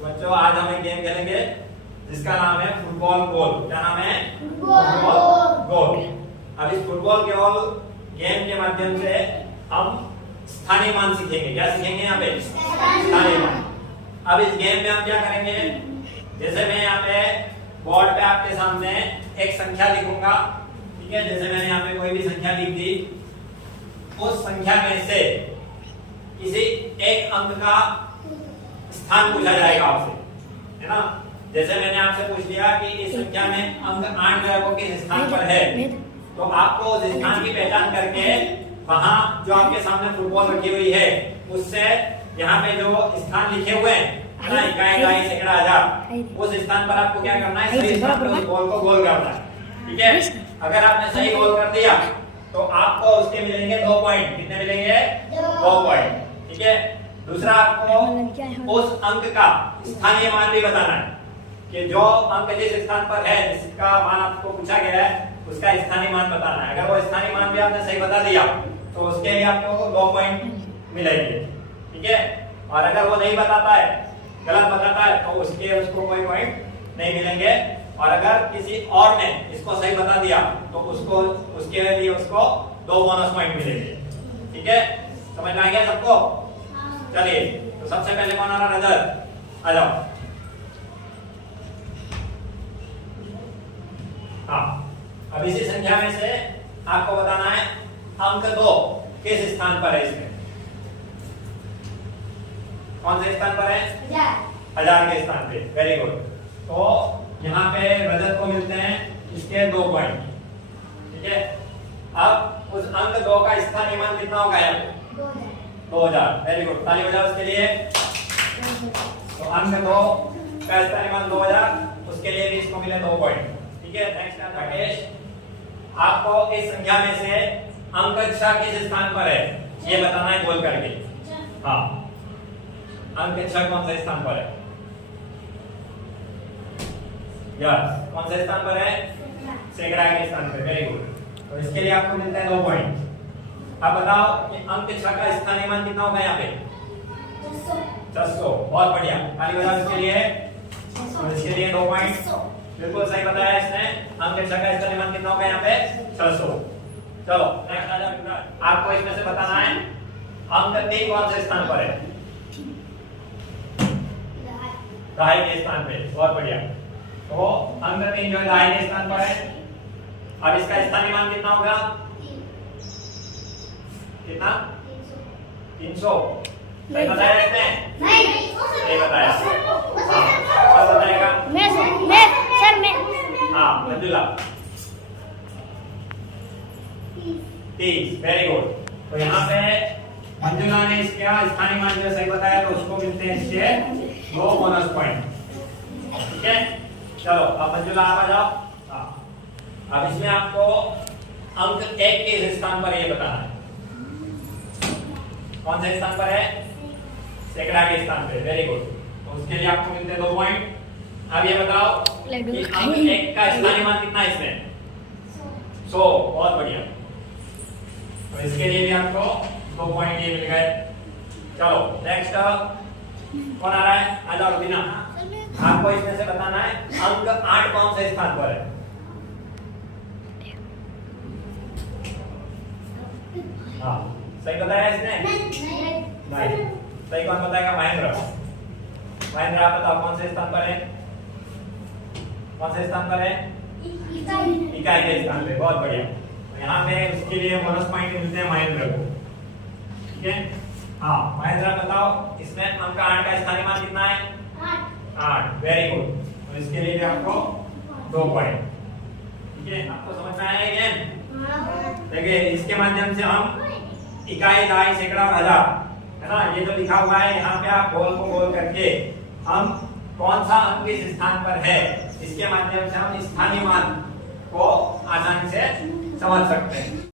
तो बच्चों आज हम एक गेम खेलेंगे जिसका नाम है फुटबॉल गोल। क्या नाम है? फुटबॉल गोल। अब इस फुटबॉल गोल गेम के माध्यम से हम स्थानीय मान सीखेंगे। क्या सीखेंगे यहाँ पे? स्थानीय मान। अब इस गेम में हम क्या करेंगे, जैसे मैं यहाँ पे बोर्ड पे आपके सामने एक संख्या लिखूंगा, ठीक है। जैसे मैंने यहाँ पे कोई भी संख्या लिख दी, उस संख्या में से किसी एक अंक का स्थान पूछा जाएगा आपसे, है ना। जैसे मैंने आपसे पूछ लिया कि इस संख्या में अंक 8 जो है वो किस स्थान पर है, तो आपको उस स्थान की पहचान करके वहां जो आपके सामने फुटबॉल रखी हुई है उससे यहाँ पे जो स्थान लिखे हुए हैं ना, इकाई, दहाई, सैकड़ा, हजार, उस स्थान पर आपको क्या करना है, सही स्थान पर उस बॉल को गोल करना है, ठीक है। अगर आपने सही गोल कर दिया तो आपको उसके मिलेंगे 2 पॉइंट। कितने मिलेंगे? 2 पॉइंट, ठीक है। दूसरा, आपको उस अंक का स्थानीय मान भी बताना है कि जो अंक जिस स्थान पर है, जिसका मान आपको पूछा गया है, उसका स्थानीय मान बताना है। अगर वो स्थानीय मान भी आपने सही बता दिया तो उसके लिए आपको 2 पॉइंट मिलेंगे, ठीक है। और अगर वो नहीं बताता है, गलत बताता है, तो उसको कोई पॉइंट नहीं मिलेंगे। और अगर किसी और ने इसको सही बता दिया तो उसके लिए उसको 2 बोनस पॉइंट मिलेंगे, ठीक है। समझ में आ गया सबको? चलिए, तो सबसे पहले कौन आ रहा? नजर आ जाओ। हाँ, अब इसी संख्या में से आपको बताना है अंक 2 किस स्थान पर है। इसमें कौन से स्थान पर है? 1000 के स्थान पे। Very good. तो यहाँ पे रजत को मिलते हैं इसके 2 पॉइंट, ठीक है। अब उस अंक 2 का स्थानीय मान कितना होगा यहाँ पे? 2000। वेरी गुड, ताली बजाओ उसके लिए। तो अंक 2 का स्थानीय मान 2000, उसके लिए भी इसको मिले 2 पॉइंट, ठीक है। नेक्स्ट राकेश, आपको इस संख्या में से अंक 6 किस स्थान पर है ये बताना है गोल करके। हाँ, अंक 6 कौन सा स्थान पर है? यस, कौन से स्थान पर है? सैकड़ा के स्थान पर। Very good. तो इसके लिए आपको मिलता है 2 पॉइंट। अब बताओ कि अंक 6 का स्थानीय मान कितना होगा यहाँ पे? 600। बहुत बढ़िया, ताली बजाओ इसके लिए। और इसके लिए 2 पॉइंट। बिल्कुल सही बताया इसने। अंक 6 का स्थानीय मान कितना होगा यहाँ पे? 600। चलो नेक्स्ट आ जाओ। आपको इसमें से बताना है अंक 3 कौन से स्थान पर है? दहाई के स्थान पे। बहुत बढ़िया। तो अंक 3 जो है दहाई के स्थान पर है। अब इसका स्थानीय मान कितना होगा? कितना? 300। सही बताया इसने? नहीं बताया। कौन बताएगा? हाँ, मंजुला 30। Very good. तो यहाँ पे मंजुला ने इसका स्थानीय मान जो सही बताया तो उसको मिलते हैं इसके 2 बोनस पॉइंट, ठीक है। चलो अब मंजुला आप आ जाओ। हाँ, अब इसमें आपको अंक 1 के स्थान पर ये बताना है। कौन से स्थान पर है? सैकड़ा के स्थान पे। Very good. तो उसके लिए आपको मिलते हैं 2 पॉइंट। अब ये बताओ कि अंक 1 का स्थानीय मान कितना है इसमें? 100। बहुत बढ़िया। तो इसके लिए भी आपको 2 पॉइंट ये मिल गए। चलो नेक्स्ट कौन आ रहा है? आ जाओ रुबीना। आपको इसमें से बताना है अंक 8 कौन से स्थान पर है? हाँ, सही बताया इसने? नहीं। सही कौन बताएगा? महेंद्र। महेंद्र आप बताओ कौन से स्थान पर है? कौन से स्थान पर है? इकाई के स्थान पे। बहुत बढ़िया। यहाँ पे उसके लिए बोनस पॉइंट मिलते हैं महेंद्र को, ठीक है। हाँ, महेंद्र बताओ इसमें अंक 8 का स्थानीय मान कितना है? 8। Very good. तो इसके लिए भी आपको 2 पॉइंट, ठीक है। आपको समझ में आया गेम? देखिए, इसके माध्यम से हम इकाई, दहाई, सैकड़ा और हजार, है ना, ये जो लिखा हुआ है यहाँ पे आप गोल को गोल करके हम कौन सा अंक किस स्थान पर है इसके माध्यम से हम स्थानीय मान को आसानी से समझ सकते हैं।